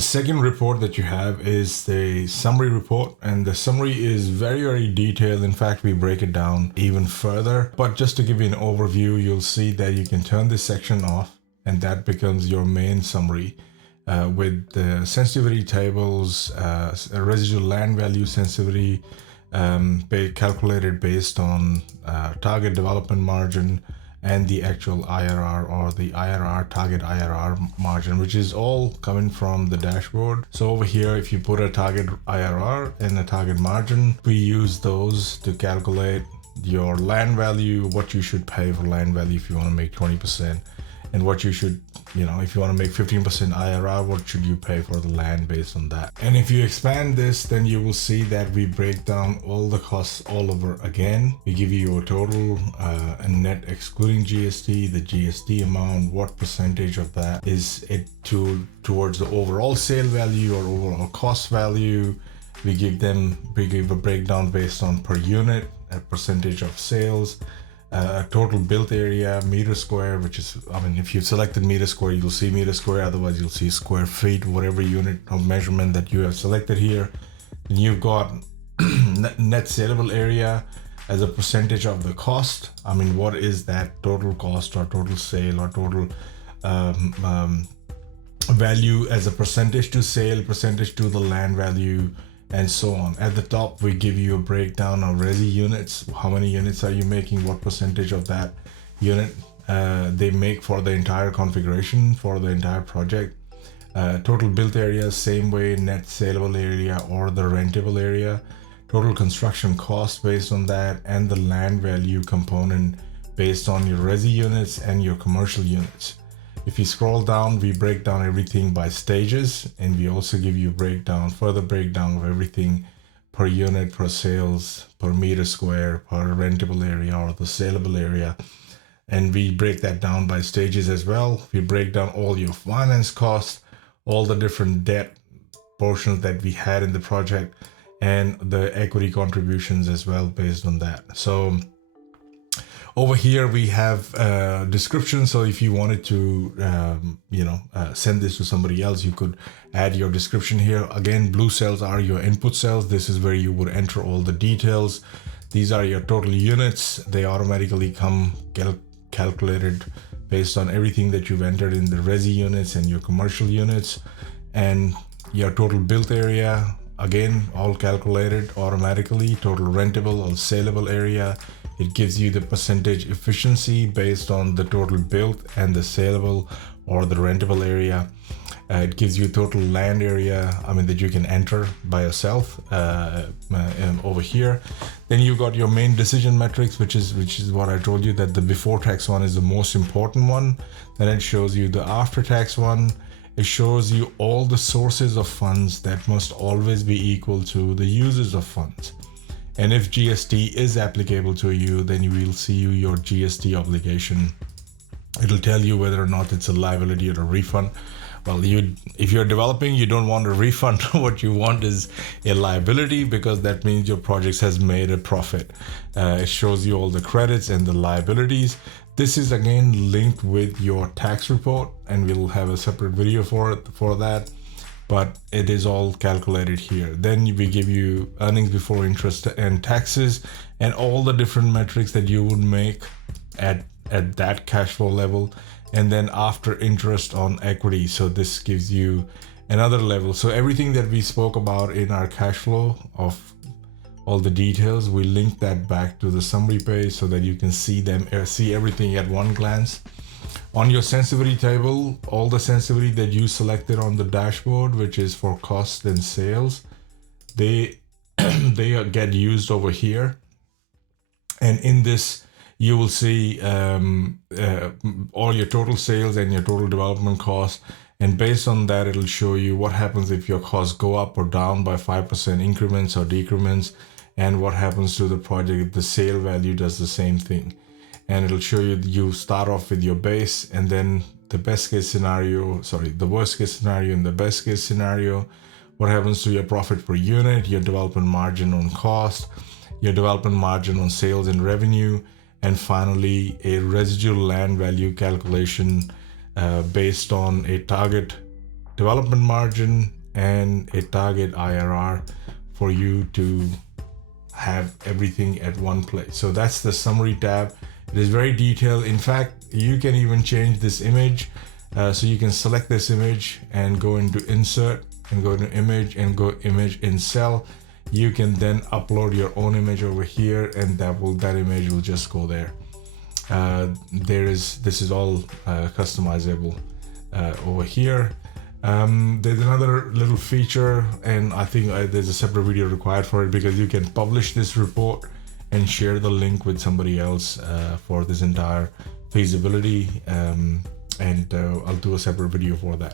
The second report that you have is the summary report, and the summary is very, very detailed. In fact, we break it down even further. But just to give you an overview, you'll see that you can turn this section off, and that becomes your main summary with the sensitivity tables, residual land value sensitivity calculated based on target development margin, and the actual IRR or the IRR target IRR margin, which is all coming from the dashboard. So over here, if you put a target IRR and a target margin, we use those to calculate your land value, what you should pay for land value if you want to make 20%, and what you should, if you want to make 15% IRR, what should you pay for the land based on that. And if you expand this, then you will see that we break down all the costs all over again. We give you a total and net excluding GST, the GST amount, what percentage of that is it towards the overall sale value or overall cost value. We give a breakdown based on per unit, a percentage of sales, total built area, meter square, which is, if you've selected meter square, you'll see meter square, otherwise you'll see square feet, whatever unit of measurement that you have selected here. And you've got net saleable area as a percentage of the cost. What is that total cost or total sale or total value as a percentage to sale, percentage to the land value, and so on. At the top, we give you a breakdown of resi units. How many units are you making? What percentage of that unit they make for the entire configuration for the entire project? Total built area, same way, net saleable area or the rentable area. Total construction cost based on that, and the land value component based on your resi units and your commercial units. If you scroll down, we break down everything by stages, and we also give you further breakdown of everything per unit, per sales, per meter square, per rentable area or the saleable area. And we break that down by stages as well. We break down all your finance costs, all the different debt portions that we had in the project, and the equity contributions as well based on that. So over here we have a description. So if you wanted to, send this to somebody else, you could add your description here. Again, blue cells are your input cells. This is where you would enter all the details. These are your total units. They automatically come calculated based on everything that you've entered in the resi units and your commercial units. And your total built area, again, all calculated automatically. Total rentable or saleable area. It gives you the percentage efficiency based on the total built and the saleable or the rentable area. It gives you total land area, that you can enter by yourself over here. Then you got your main decision metrics, which is what I told you, that the before tax one is the most important one. Then it shows you the after tax one. It shows you all the sources of funds that must always be equal to the uses of funds. And if GST is applicable to you, then you will see your GST obligation. It'll tell you whether or not it's a liability or a refund. Well, if you're developing, you don't want a refund. What you want is a liability, because that means your project has made a profit. It shows you all the credits and the liabilities. This is again linked with your tax report, and we'll have a separate video for that. But it is all calculated here. Then we give you earnings before interest and taxes, and all the different metrics that you would make at that cash flow level. And then after interest on equity. So this gives you another level. So everything that we spoke about in our cash flow of all the details, we link that back to the summary page so that you can see everything at one glance. On your sensitivity table, all the sensitivity that you selected on the dashboard, which is for cost and sales, they get used over here. And in this, you will see all your total sales and your total development costs. And based on that, it'll show you what happens if your costs go up or down by 5% increments or decrements, and what happens to the project if the sale value does the same thing. And it'll show you start off with your base, and then the worst case scenario and the best case scenario, what happens to your profit per unit, your development margin on cost, your development margin on sales and revenue, and finally a residual land value calculation based on a target development margin, and a target IRR for you to have everything at one place. So that's the summary tab. It is very detailed. In fact, you can even change this image. So you can select this image and go into insert and go to image and go image in cell. You can then upload your own image over here, and that image will just go there. This is all customizable over here. There's another little feature, and I think there's a separate video required for it, because you can publish this report and share the link with somebody else for this entire feasibility, and I'll do a separate video for that.